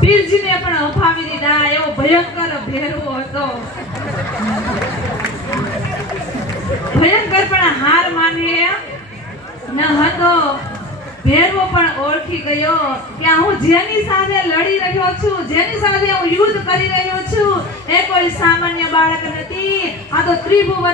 પીરજીને પણ અફાવી દીધા. એવો ભયંકર ભેરવો હતો, ભયંકર પણ હાર માને ન હતો. ભેરવો પણ ઓળખી ગયો કે હું જેની સાથે લડી રહ્યો છું, જેની સાથે હું યુદ્ધ કરી રહ્યો છું, એ કોઈ સામાન્ય બાળક નથી. આ તો ત્રિભુવનનો